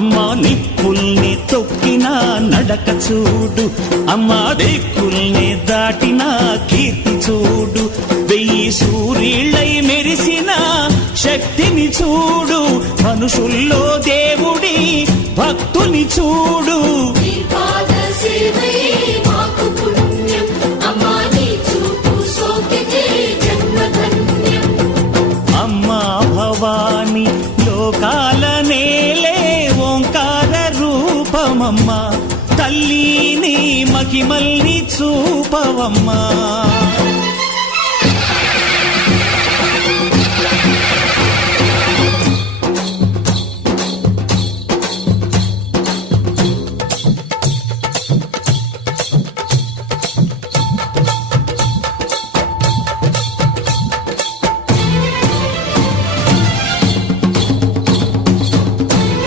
అమ్మా నిప్పుల్ని తొక్కిన నడక చూడు, అమ్మా దిక్కుల్ని దాటిన కీర్తి చూడు, 1000 సూర్యుళ్ళై మెరిసిన శక్తిని చూడు, మనుషుల్లో దేవుడి భక్తుని చూడు. అమ్మా భవాని లోకాల నేలే ఓంకార రూపమమ్మా, తల్లిని మహిమల్ని చూపవమ్మా.